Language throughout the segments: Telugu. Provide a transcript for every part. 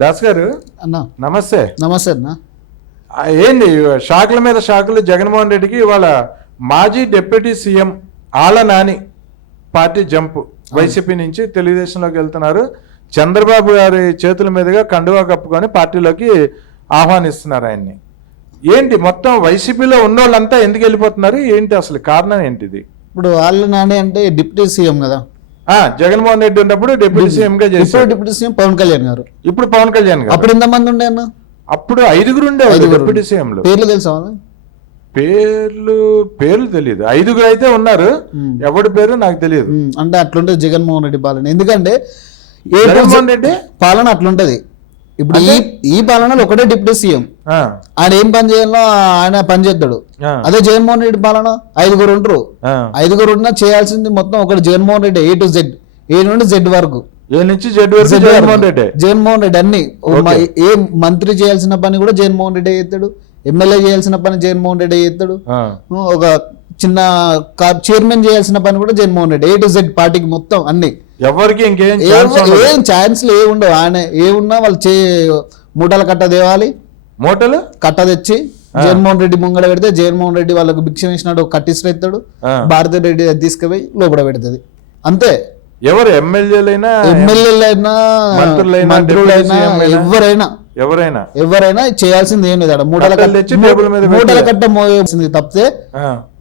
దాస్ గారు అన్న. నమస్తే. నమస్తే అన్న. ఏంది షాకుల మీద షాకులు జగన్మోహన్ రెడ్డికి ఇవాళ మాజీ deputy CM Alla Nani party jump. YCP నుంచి తెలుగుదేశంలోకి వెళ్తున్నారు. చంద్రబాబు గారి చేతుల మీదుగా కండువా కప్పుకొని పార్టీలోకి ఆహ్వానిస్తున్నారు ఆయన్ని. ఏంటి మొత్తం వైసీపీలో ఉన్నోళ్ళంతా ఎందుకు వెళ్ళిపోతున్నారు? ఏంటి అసలు కారణం ఏంటిది? ఇప్పుడు వాళ్ళ నాని అంటే డిప్యూటీ సీఎం కదా. జగన్మోహన్ రెడ్డి ఉన్నప్పుడు డిప్యూటీ సీఎం గా చేశారు. డిప్యూటీ సీఎం పవన్ కళ్యాణ్ గారు. ఇప్పుడు పవన్ కళ్యాణ్ గారు. అప్పుడు ఎంతమంది ఉండే అన్న? అప్పుడు ఐదుగురు ఉండేవాళ్ళు ఐదుగురు. డిప్యూటీ సీఎంలు. పేర్లు తెలుసా? పేర్లు పేర్లు తెలియదు. ఐదుగురు అయితే ఉన్నారు. ఎవడి పేరు నాకు తెలియదు. అంటే అట్లుంటది జగన్మోహన్ రెడ్డి పాలన. ఎందుకంటే జగన్మోహన్ రెడ్డి? పాలన అట్లుంటది. ఇప్పుడు ఈ ఈ పాలనలో ఒకటే డిప్యూటీ సీఎం. ఆయన ఏం పని చేయాలో ఆయన పని చేస్తాడు. అదే జగన్మోహన్ రెడ్డి పాలన ఐదుగురు ఉంటారు. ఐదుగురు ఉన్నా చేయాల్సింది మొత్తం ఒకటి Jaganmohan Reddy A to Z A నుండి జెడ్ వరకు. ఏ నుంచి జెడ్ వరకు జగన్మోహన్. రెడ్డి. జగన్మోహన్ రెడ్డి అన్ని. ఏ మంత్రి చేయాల్సిన పని కూడా జగన్మోహన్ రెడ్డి చేస్తాడు. ఎమ్మెల్యే చేయాల్సిన పని జగన్మోహన్ రెడ్డి చేస్తాడు. ఒక చిన్న చైర్మన్ చేయాల్సిన పని కూడా Jaganmohan Reddy. A to Z పార్టీకి మొత్తం అన్ని. ఎవరికి ఇంకేం ఏం- ఛాన్స్లు ఏ ఉండవు. ఆయన ఏ ఉన్నా వాళ్ళు చే మూటల కట్ట తేవాలి. మూటలు? కట్ట తెచ్చి జగన్మోహన్ రెడ్డి ముంగడ పెడితే జగన్మోహన్ రెడ్డి వాళ్ళకు భిక్ష వేసినాడు కట్టిస్తాడు ఆ. భారతీ రెడ్డి తీసుకుపోయి లోపల పెడుతుంది. అంతే. ఎవరు ఎమ్మెల్యేలైనా ఎమ్మెల్యేలైనా మంత్రులైనా? ఎవరైనా. ఎవరైనా? ఎవరైనా చేయాల్సింది ఏం లేదు మూటల మూటల. కట్ట మోయాల్సింది తప్పితే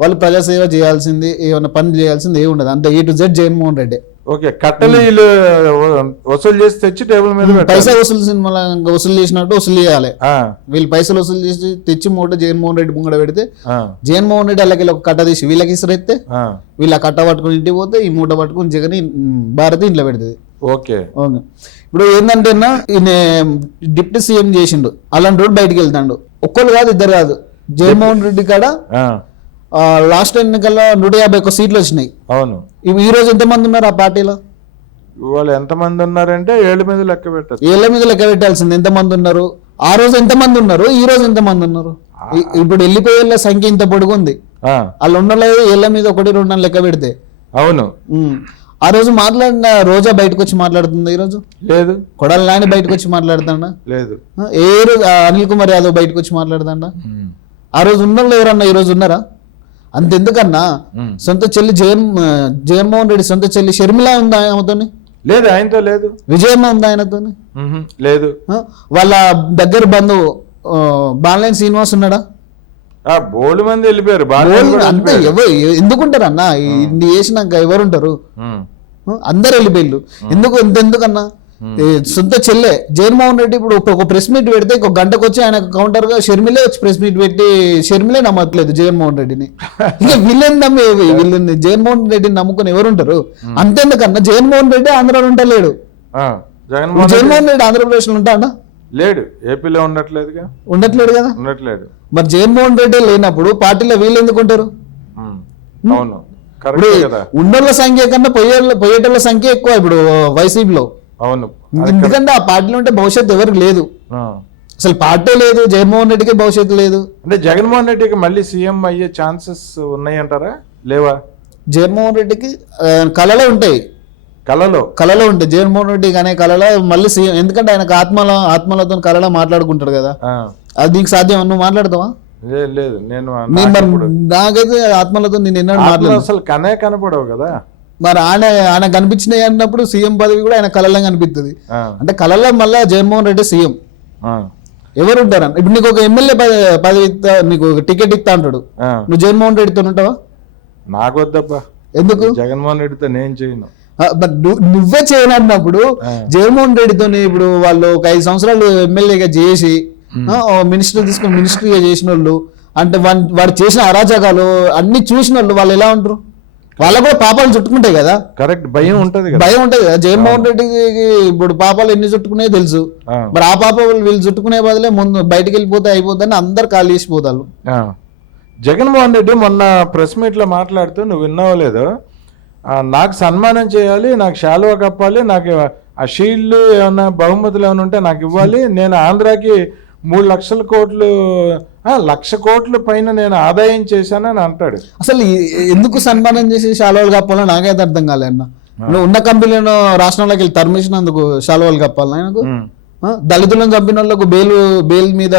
వాళ్ళు ప్రజాసేవ చేయాల్సింది ఏమైనా పని చేయాల్సింది ఏ ఉండదు. అంతే. A to Z Jaganmohan Reddy. Okay కట్టలు వీళ్ళు వసూలు చేసి తెచ్చి టేబుల్ మీద పైసా వసూలు సినిమా వసూలు చేసినట్టు వసూలు చేయాలి. ఆ, వీళ్ళు పైసలు వసూలు చేసి తెచ్చి మూట జగన్మోహన్ రెడ్డి ముంగడ పెడితే ఆ, జగన్మోహన్ రెడ్డి వాళ్ళకి ఒక కట్ట తీసి వీళ్ళకి ఇసురెత్తే ఆ, వీళ్ళ కట్ట పట్టుకుని ఇంటికి పోతే ఈ మూట పట్టుకుని జగన్ భారతి ఇంట్లో పెడుతుంది. ఓకే. ఓకే. ఇప్పుడు ఏంటంటే ఈయన డిప్యూటీ సీఎం చేసిండు. అలాంటి రోడ్ బయటికి వెళ్తాడు. ఒక్కళ్ళు కాదు ఇద్దరు కాదు. జగన్మోహన్ రెడ్డి కాడ ఆ, లాస్ట్ ఎన్నికల్లో నూట యాభై ఒక్క సీట్లు వచ్చినాయి. అవును. ఈ రోజు ఎంతమంది ఉన్నారు ఆ పార్టీలో? వాళ్ళు ఎంతమంది ఉన్నారంటే ఏళ్ళ మీద లెక్క పెట్టచ్చు. ఏళ్ళ మీద లెక్క పెట్టాల్సింది ఎంతమంది ఉన్నారు? ఆ రోజు ఎంతమంది ఉన్నారు? ఈ రోజు ఎంతమంది ఉన్నారు? ఇప్పుడు వెళ్ళిపోయే వాళ్ళ సంఖ్య ఇంత పొడుగుంది. వాళ్ళు ఉన్న ఏళ్ళ మీద ఒకటి రెండు లెక్క పెడితే. అవును. ఆ రోజు మాట్లాడిన రోజా బయటకు వచ్చి మాట్లాడుతుంది ఈ రోజు? లేదు. కొడాల నాని బయటకు వచ్చి మాట్లాడుతాడా? లేదు. ఏ రోజు అనిల్ కుమార్ యాదవ్ బయటకు వచ్చి మాట్లాడుతాడా ఆ రోజు ఉన్న ఎవరన్నా ఈ రోజు ఉన్నారా? అంతెందుకన్నా. సొంత చెల్లి జగన్ జగన్మోహన్ రెడ్డి సొంత చెల్లి షర్మిల ఉందా ఆమెతోని లేదు ఆయనతో లేదు. విజయమ్మ ఉందా ఆయనతోని? ఉహు, లేదు. వాళ్ళ దగ్గర బంధువు ఆ, బాలనేని శ్రీనివాస్ ఉన్నాడా? బోల్డ్ మంది వెళ్ళిపోయారు. బాగా అంతే ఎవరు ఎందుకుంటారు అన్న ఇన్ని చేసినాక ఎవరుంటారు? అందరు వెళ్ళిపోయిళ్ళు. ఎందుకు ఎంత ఎందుకన్నా? సొంత చెల్లె జగన్మోహన్ రెడ్డి ఇప్పుడు ఒక- ప్రెస్ మీట్ పెడితే ఒక గంటకు వచ్చి ఆయన కౌంటర్గా షర్మిలే వచ్చి ప్రెస్ మీట్ పెట్టి షర్మిలే నమ్మట్లేదు జగన్మోహన్ రెడ్డిని. ఇంకా వీళ్ళని నమ్మి వీళ్ళని జగన్మోహన్ రెడ్డిని నమ్ముకుని ఎవరుంటారు అంతెందుకన్నా జగన్మోహన్ రెడ్డి ఆంధ్రాలో ఉంటలేడు జగన్మోహన్ రెడ్డి ఆంధ్రప్రదేశ్లో ఉంటాడా లేడు. ఏపీలో ఉండట్లేదుగా. ఉండట్లేడు కదా? ఉండట్లేదు మరి జగన్మోహన్ రెడ్డి లేనప్పుడు పార్టీలో వీళ్ళు ఎందుకు ఉంటారు? ఉమ్, అవును. ఉన్నోళ్ళ సంఖ్య కన్నా పోయే పోయేటోళ్ళ సంఖ్య ఎక్కువ ఇప్పుడు వైసీపీలో. అవును. ఎందుకంటే ఆ పార్టీలో ఉంటే భవిష్యత్తు ఎవరికి లేదు. అసలు పార్టీ లేదు జగన్మోహన్ రెడ్డికి భవిష్యత్తు లేదు. అంటే జగన్మోహన్ రెడ్డికి మళ్ళీ సీఎం అయ్యే ఛాన్సెస్ ఉన్నాయంటారా? లేవా? జగన్మోహన్ రెడ్డికి కళలో ఉంటాయి. కలలో కళలో ఉంటాయి. జగన్మోహన్ రెడ్డి అనే కళలో మళ్ళీ సీఎం ఎందుకంటే ఆయనకు ఆత్మలో ఆత్మలతో కళలో మాట్లాడుకుంటాడు కదా. అది నీకు సాధ్యం నువ్వు మాట్లాడతావా? లేదు నేను నాకైతే ఆత్మలతో నేను ఎన్నడూ అసలు కనే కనపడవు కదా. మరి ఆయన ఆయన కనిపించినాయి అన్నప్పుడు సీఎం పదవి కూడా ఆయన కళలో కనిపిస్తుంది అంటే కళలో మళ్ళీ జగన్మోహన్ రెడ్డి సీఎం. ఎవరు ఉంటారు ఇప్పుడు నీకు ఒక ఎమ్మెల్యే పదవి ఇస్తా నీకు ఒక టికెట్ ఇస్తా అంటాడు. నువ్వు జగన్మోహన్ రెడ్డితో ఉంటావా? నాకు వద్దబ్బా ఎందుకు? జగన్మోహన్ రెడ్డితో నేను చేయను. నువ్వు- చేయనన్నప్పుడు జగన్మోహన్ రెడ్డితోని ఇప్పుడు వాళ్ళు ఒక ఐదు సంవత్సరాలు ఎమ్మెల్యేగా చేసి మినిస్టర్ తీసుకుని మినిస్టర్గా చేసిన వాళ్ళు అంటే వాడు చేసిన అరాచకాలు అన్ని చూసిన వాళ్ళు వాళ్ళు ఎలా ఉంటారు? వాళ్ళకు కూడా పాపాలు చుట్టుకుంటాయి కదా. కరెక్ట్. భయం ఉంటది భయం ఉంటుంది కదా. జగన్మోహన్ రెడ్డికి ఇప్పుడు పాపాలు ఎన్ని చుట్టుకునే తెలుసు. మరి ఆ పాపాలు వీళ్ళు చుట్టుకునే బదులే ముందు బయటికి వెళ్ళిపోతే అయిపోద్దని అందరు ఖాళీ చేసిపోతారు. జగన్మోహన్ రెడ్డి మొన్న ప్రెస్ మీట్లో మాట్లాడుతూ నువ్వు విన్నావో లేదో? నాకు సన్మానం చేయాలి నాకు శాలువా కప్పాలి నాకు ఆ షీల్డ్ ఏమన్నా బహుమతులు ఏమైనా ఉంటే నాకు ఇవ్వాలి నేను ఆంధ్రాకి మూడు లక్షల కోట్లు లక్ష కోట్ల పైన నేను ఆదాయం చేశానని అంటాడు. అసలు ఎందుకు సన్మానం చేసి శాలువాలు కప్పాలో నాకైతే అర్థం కాలే అన్న. నువ్వు ఉన్న కంపెనీలో రాష్ట్రంలోకి వెళ్ళి తరిమేసినందుకు శాలువాలు కప్పాలి ఆయనకు? దళితులను చంపిన వాళ్ళకు బెయిల్ బెయిల్ మీద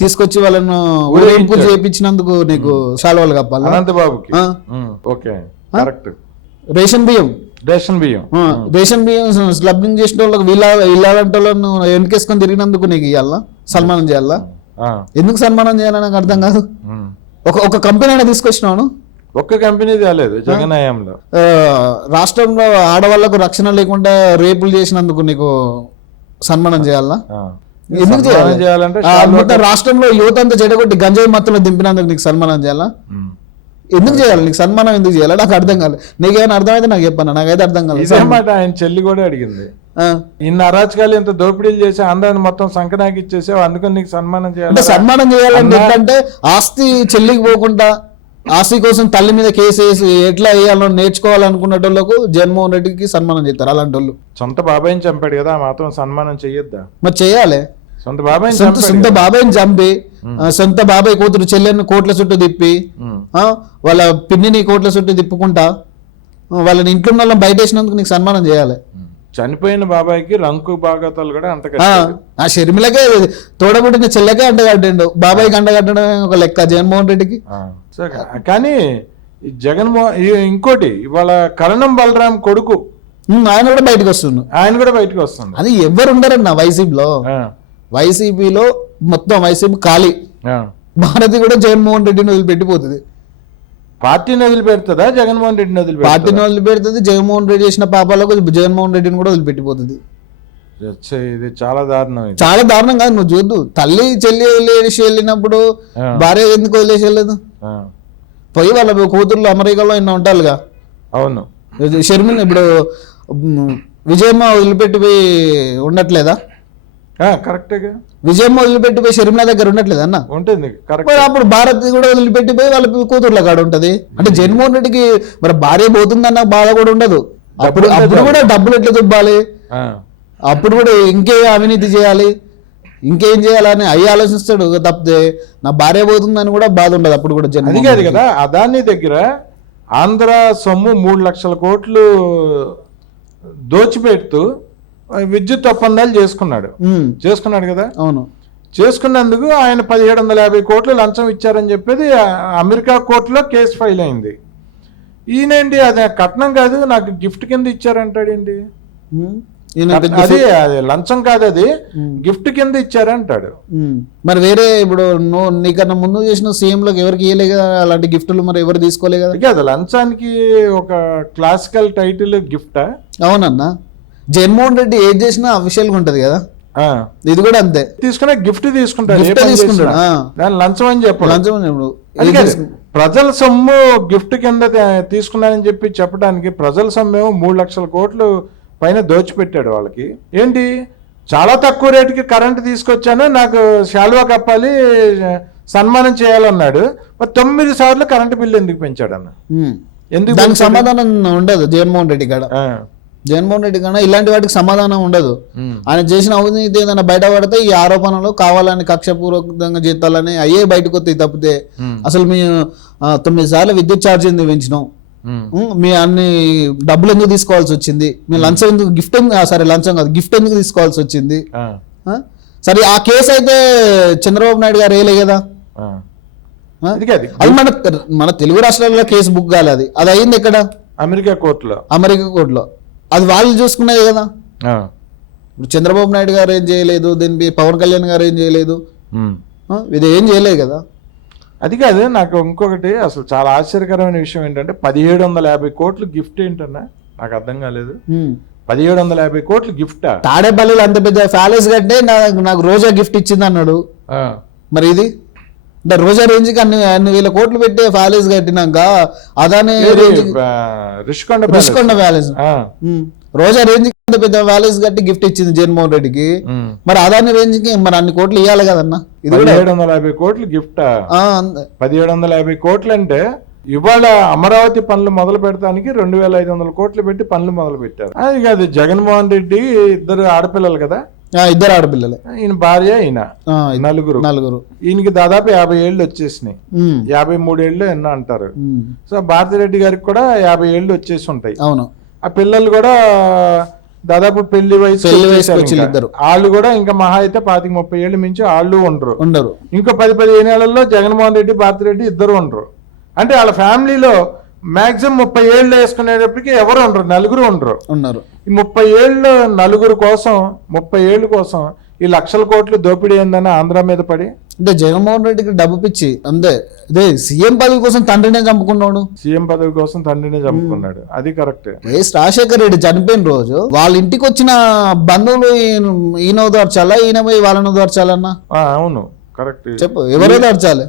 తీసుకొచ్చి వాళ్ళను ఊరేగింపు చేయించినందుకు నీకు శాలువాలు కప్పాలా? అనంతబాబుకి. ఓకే. కరెక్ట్. రేషన్ బియ్యం. రేషన్ బియ్యం. రేషన్ బియ్యం స్లబ్బింగ్ చేసిన వాళ్ళకి వీళ్ళ వీళ్ళంటే వాళ్ళను వెనకేసుకొని తిరిగినందుకు నీకు ఇవ్వాలా సన్మానం చేయాలా? ఎందుకు సన్మానం చేయాలని నాకు అర్థం కాదు. ఒక ఒక కంపెనీ అయినా తీసుకొచ్చినాను ఒక్క కంపెనీ తేలేదు జగన్ హయాంలో రాష్ట్రంలో ఆడవాళ్ళకు రక్షణ లేకుండా రేపులు చేసినందుకు నీకు సన్మానం చేయాలా. ఎందుకు చేయాలంటే మొత్తం రాష్ట్రంలో యువత అంతా చెడగొట్టి గంజాయి మత్తులో దింపినందుకు నీకు సన్మానం చేయాలా. ఎందుకు చేయాలి? నీకు సన్మానం ఎందుకు చేయాలి? నాకు అర్థం కాలేదు. నీకేమైనా అర్థమైతే నాకు చెప్పాను నాకైతే అర్థం కాలేదు. మాట ఆయన చెల్లి కూడా అడిగింది. ఇన్ని అరాచకాలు ఇంత దోపిడీలు చేసి అందరిని మొత్తం సంకనాకి ఇచ్చేసావు అందుకని నీకు సన్మానం చేయాలి? సన్మానం చేయాలంటే ఏంటంటే ఆస్తి చెల్లికి పోకుండా ఆస్తి కోసం తల్లి మీద కేసు వేసి ఎట్లా వేయాలో నేర్చుకోవాలనుకునేటోళ్ళకు జగన్మోహన్ రెడ్డికి సన్మానం చేస్తారు అలాంటి వాళ్ళు సొంత బాబాయిని చంపాడు కదా మాత్రం సన్మానం చెయ్యొద్దా? మరి చేయాలి. సొంత బాబాయిని సొంత సొంత. బాబాయ్ని చంపి సొంత బాబాయ్ కూతురు చెల్లెని కోట్ల చుట్టూ తిప్పి వాళ్ళ పిన్నిని కోట్ల చుట్టూ తిప్పుకుంటా వాళ్ళని ఇంట్లో ఉన్న వాళ్ళని బయట వేసినందుకు నీకు సన్మానం చేయాలి. చనిపోయిన బాబాయికి రంకు భాగవతాలు కూడా అంత ఆ, షర్మిలకే తోడబుట్టిన చెల్లెకే అంటగడ్డాడు బాబాయ్కి అంటగట్టడం ఒక లెక్క జగన్మోహన్ రెడ్డికి. కానీ జగన్మోహన్ ఇంకోటి ఇవాళ కరణం బలరాం కొడుకు. ఆయన కూడా బయటకు వస్తుండు. ఆయన కూడా బయటకు వస్తుంది అది ఎవరు ఉండరన్న వైసీపీలో వైసీపీలో మొత్తం వైసీపీ ఖాళీ. భారతి కూడా జగన్మోహన్ రెడ్డిని వదిలిపెట్టిపోతుంది. పార్టీని వదిలిపెడుతుందా జగన్మోహన్ రెడ్డిని వదిలిపెడుతుందా పార్టీని వదిలిపెడుతుంది జగన్మోహన్ రెడ్డి చేసిన పాపాలకు జగన్మోహన్ రెడ్డిని కూడా వదిలిపెట్టిపోతుంది. ఇది చాలా దారుణం చాలా దారుణం కాదు నువ్వు చూద్దు. తల్లి చెల్లి వదిలేసి వెళ్ళినప్పుడు. భార్య ఎందుకు వదిలేసి వెళ్ళలేదు ఆ, పోయి వాళ్ళ కూతుర్లు అమెరికాలో ఎన్నో ఉంటారుగా. అవును. ఇది షర్మిల ఇప్పుడు విజయమ్మ వదిలిపెట్టిపోయి ఉండట్లేదా? కరెక్టేగా. విజయమ్మ వదిలిపెట్టిపోయి షర్మిల దగ్గర ఉండట్లేదా అన్న? ఉంటుంది మరి అప్పుడు భారత్ కూడా వదిలిపెట్టిపోయి వాళ్ళ కూతుర్ల కాడ ఉంటది. అంటే జగన్మోహన్ రెడ్డికి మరి భార్య పోతుందన్న బాధ కూడా ఉండదు. అప్పుడు అప్పుడు కూడా డబ్బులు ఎట్లా దుబ్బాలి? అప్పుడు కూడా ఇంకే అవినీతి చేయాలి. ఇంకేం చేయాలని అవి ఆలోచిస్తాడు తప్పితే. నా భార్య పోతుందని కూడా బాధ ఉండదు అప్పుడు కూడా అది జగన్మోహన్ కాదు. కదా అదాని దగ్గర ఆంధ్ర సొమ్ము మూడు లక్షల కోట్లు దోచిపెడుతూ విద్యుత్ ఒప్పందాలు చేసుకున్నాడు. చేసుకున్నాడు కదా? అవును. చేసుకున్నందుకు ఆయన పదిహేడు వందల యాభై కోట్లు లంచం ఇచ్చారని చెప్పేది అమెరికా కోర్టులో కేసు ఫైల్ అయింది. ఈయనేంటి? అది కట్నం కాదు నాకు గిఫ్ట్ కింద పెద్ద- అది అది లంచం కాదు అది. గిఫ్ట్ కింద ఇచ్చారంటాడు. మరి వేరే ఇప్పుడు నువ్వు నీకన్నా ముందు చేసిన సీఎంలకు ఎవరికి ఇవ్వలే కదా? అలాంటి గిఫ్ట్లు మరి ఎవరు తీసుకోలే కదా? అది లంచానికి ఒక క్లాసికల్ టైటిల్ గిఫ్టా? అవునన్నా. జగన్మోహన్ రెడ్డి ఏది చేసినా అఫీషియల్గా ఉంటది కదా? ఇది కూడా అంతే. తీసుకునే గిఫ్ట్ తీసుకుంటాడు గిఫ్ట్. దాన్ని లంచం అని చెప్పాలి లంచం అని. తీసుకు- ప్రజల సొమ్ము గిఫ్ట్ కింద తీసుకున్నానని చెప్పి చెప్పడానికి ప్రజల సొమ్ము మూడు లక్షల కోట్లు పైన దోచిపెట్టాడు వాళ్ళకి. ఏంటి? చాలా తక్కువ రేటుకి కరెంట్ తీసుకొచ్చాను నాకు శాలువా కప్పాలి సన్మానం చేయాలన్నాడు. మరి తొమ్మిది సార్లు కరెంటు బిల్లు ఎందుకు పెంచాడు అన్న. ఎందుకు దానికి? సమాధానం ఉండదు జగన్మోహన్ రెడ్డి కాడ. ఆ, జగన్మోహన్ రెడ్డి కన్నా ఇలాంటి వాటికి సమాధానం ఉండదు. ఆయన చేసిన అవినీతి ఏదైనా బయటపడితే ఈ ఆరోపణలు కావాలని కక్షపూర్వకంగా చేస్తాలని అయ్యే బయటకు వస్తాయి తప్పితే అసలు మీ ఆ, తొమ్మిది సార్లు విద్యుత్ ఛార్జీని పెంచినాం మీ అన్ని డబ్బులు ఎందుకు తీసుకోవాల్సి వచ్చింది? మీ లంచం ఎందుకు గిఫ్ట్ ఎందుకు సరే లంచం కాదు గిఫ్ట్ ఎందుకు తీసుకోవాల్సి వచ్చింది? సరే ఆ కేసు అయితే చంద్రబాబు నాయుడు గారు వేయలే కదా? అది. మన మన తెలుగు రాష్ట్రాల్లో కేసు బుక్ కాలేదు అది అయింది ఎక్కడ? అమెరికా కోర్టులో. అమెరికా కోర్టులో. అది వాళ్ళు చూసుకునేది కదా. ఇప్పుడు చంద్రబాబు నాయుడు గారు ఏం చేయలేదు దీనికి పవన్ కళ్యాణ్ గారు ఏం చేయలేదు? ఇది ఏం చేయలేదు కదా. అది కాదు నాకు ఇంకొకటి అసలు చాలా ఆశ్చర్యకరమైన విషయం ఏంటంటే పదిహేడు వందల యాభై కోట్లు గిఫ్ట్ ఏంటన్నా? నాకు అర్థం కాలేదు. పదిహేడు వందల యాభై కోట్లు గిఫ్టా? తాడేపల్లిలో అంత పెద్ద ప్యాలెస్ కట్టే నాకు నాకు రోజా గిఫ్ట్ ఇచ్చింది అన్నాడు. మరి ఇది? అంటే రోజా రేంజ్కి అన్ని అన్ని వేల కోట్లు పెట్టి palace కట్టినాక Adani range Rishikonda. Rushikonda palace. Roja range పెద్ద ప్యాలెస్ కట్టి గిఫ్ట్ ఇచ్చింది జగన్మోహన్ రెడ్డికి. మరి అదాని రేంజ్కి మరి అన్ని కోట్లు ఇవ్వాలి కదన్నా ఇది పదిహేడు వందల యాభై కోట్లు గిఫ్టా. పదిహేడు వందల యాభై కోట్లు అంటే ఇవాళ అమరావతి పనులు మొదలు పెడతానికి రెండు వేల ఐదు వందల కోట్లు పెట్టి పనులు మొదలు పెట్టారు అది కాదు జగన్మోహన్ రెడ్డి ఇద్దరు ఆడపిల్లలు కదా ఇద్దరు ఆడపిల్లలే. ఈయన భార్య ఈయన. నలుగురు. నలుగురు. ఈయనకి దాదాపు యాభై ఏళ్ళు వచ్చేసినాయి. యాభై మూడేళ్ళు ఎన్నో అంటారు. సో భారతిరెడ్డి గారికి కూడా యాభై ఏళ్ళు వచ్చేసి ఉంటాయి. అవును. ఆ పిల్లలు కూడా దాదాపు పెళ్ళి వయసు. వాళ్ళు కూడా ఇంకా మహా అయితే పాతిక ముప్పై ఏళ్ళు మించి వాళ్ళు ఉండరు. ఉండరు. ఇంకో పది పదిహేను ఏళ్ళలో జగన్మోహన్ రెడ్డి భారతిరెడ్డి ఇద్దరు ఉండరు. అంటే వాళ్ళ ఫ్యామిలీలో మాక్సిమం ముప్పై ఏళ్ళు వేసుకునేటప్పటికి ఎవరు ఉండరు నలుగురు ఉండరు. ఉన్నారు. ఈ ముప్పై ఏళ్ళు నలుగురు కోసం ముప్పై ఏళ్ళ కోసం ఈ లక్షల కోట్లు దోపిడీ ఏందని ఆంధ్ర మీద పడి? అంటే జగన్మోహన్ రెడ్డికి డబ్బు పిచ్చి. అంతే. ఇదే సీఎం పదవి కోసం తండ్రినే చంపుకున్నాడు. సీఎం పదవి కోసం తండ్రిని చంపుకున్నాడు. అది కరెక్ట్. వైఎస్ రాజశేఖర రెడ్డి చనిపోయిన రోజు వాళ్ళ ఇంటికి వచ్చిన బంధువులు ఈయన- ఈయన ఓదార్చాలా ఈయన పోయి వాళ్ళని ఓదార్చాలన్నా? అవును. కరెక్ట్. చెప్పు ఎవరు ఓదార్చాలి?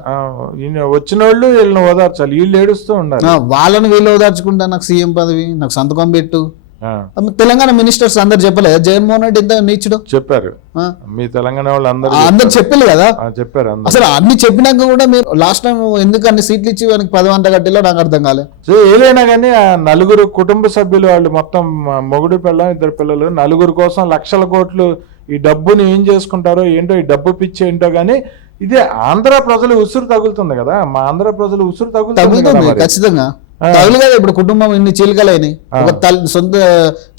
వచ్చిన వాళ్ళు వీళ్ళని ఓదార్చాలి. వీళ్ళు ఏడుస్తూ ఉండాలి. వాళ్ళని వీళ్ళు ఓదార్చుకుంటా నాకు సీఎం పదవి నాకు సంతకం పెట్టు. తెలంగాణ మినిస్టర్స్ అందరు చెప్పలేదు జగన్మోహన్ రెడ్డి ఎంత నీచుడు? చెప్పారు? మీ తెలంగాణ వాళ్ళు అందరూ అందరు చెప్పలేదు కదా? చెప్పారు అసలు అన్ని చెప్పినాక కూడా మీరు లాస్ట్ టైం ఎందుకు అన్ని సీట్లు ఇచ్చి వానికి పదవి అంత కట్టిలో నాకు అర్థం కాలే. సో ఏదైనా కానీ నలుగురు కుటుంబ సభ్యులు వాళ్ళు మొత్తం మొగుడు పిల్ల ఇద్దరు పిల్లలు నలుగురు కోసం లక్షల కోట్లు ఈ డబ్బుని ఏం చేసుకుంటారో ఏంటో ఈ డబ్బు పిచ్చి ఏంటో కానీ ఇదే ఆంధ్ర ప్రజలు ఉసురు తగులుతుంది కదా. మా ఆంధ్ర ప్రజలు ఉసురు తగులుతుంది. ఖచ్చితంగా. తగులు కదా ఇప్పుడు కుటుంబం ఇన్ని చీలికలైనాయి. ఒక తల్లి సొంత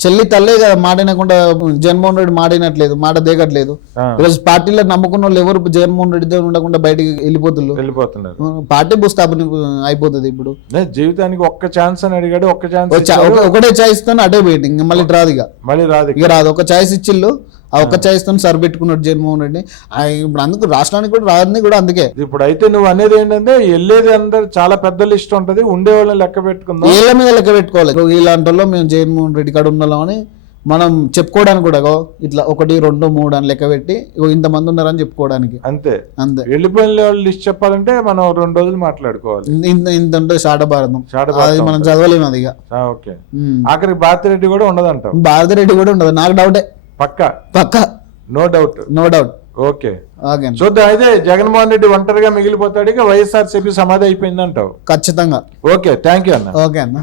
చెల్లి తల్లే కదా మాడినకుండా జగన్మోహన్ రెడ్డి మాడినట్లేదు మాట దిగట్లేదు. ఈరోజు పార్టీలో నమ్ముకున్న వాళ్ళు ఎవరు జగన్మోహన్ రెడ్డితో ఉండకుండా బయటికి వెళ్ళిపోతున్నారు. వెళ్ళిపోతున్నారు పార్టీ భూస్థాపన అయిపోతుంది ఇప్పుడు. జీవితానికి ఒక్క ఛాన్స్ అని అడిగాడు ఒక్క ఛాన్స్ ఒకటే ఛాయిస్తో అటే పోయింది ఇంకా మళ్ళీ రాదు ఇక. మళ్ళీ రాదు ఇక. రాదు ఒక ఛాయిస్ ఇచ్చిళ్ళు ఆ ఒక్క ఛాయిస్తో సరిపెట్టుకున్నాడు జగన్మోహన్ రెడ్డి ఆ ఇప్పుడు అందుకు రాష్ట్రానికి కూడా రాదని కూడా అందుకే. ఇప్పుడు అయితే నువ్వు అనేది ఏంటంటే వెళ్ళేది అందరు చాలా పెద్ద లిస్ట్ ఉంటది ఉండే వాళ్ళని లెక్క పెట్టుకుందాం. ఏళ్ళ మీద లెక్క పెట్టుకోవాలి. ఇలాంటి వాళ్ళు మేము జగన్మోహన్ రెడ్డి కాడ ఉన్నాం అని మనం చెప్పుకోవడానికి కూడా ఇట్లా ఒకటి రెండు మూడు అని లెక్క పెట్టి ఇంతమంది ఉన్నారని చెప్పుకోవడానికి. అంతే. అంతే. వెళ్ళిపోయిన వాళ్ళు లిస్ట్ చెప్పాలంటే మనం రెండు రోజులు మాట్లాడుకోవాలి. ఇంత- ఉంటుంది షాట భారతం అది మనం చదవలేము అది ఇక ఓకే. ఆఖరికి భారతిరెడ్డి కూడా ఉండదంటావు. భారతిరెడ్డి కూడా ఉండదు. నాకు డౌటే. పక్క? పక్క. No doubt no doubt okay చూద్దాం అయితే జగన్మోహన్ రెడ్డి ఒంటరిగా మిగిలిపోతాడు ఇక వైఎస్ఆర్ సిపి సమాధి అయిపోయింది అంటావు ఖచ్చితంగా. ఓకే థ్యాంక్ యూ అన్న. ఓకే అన్న.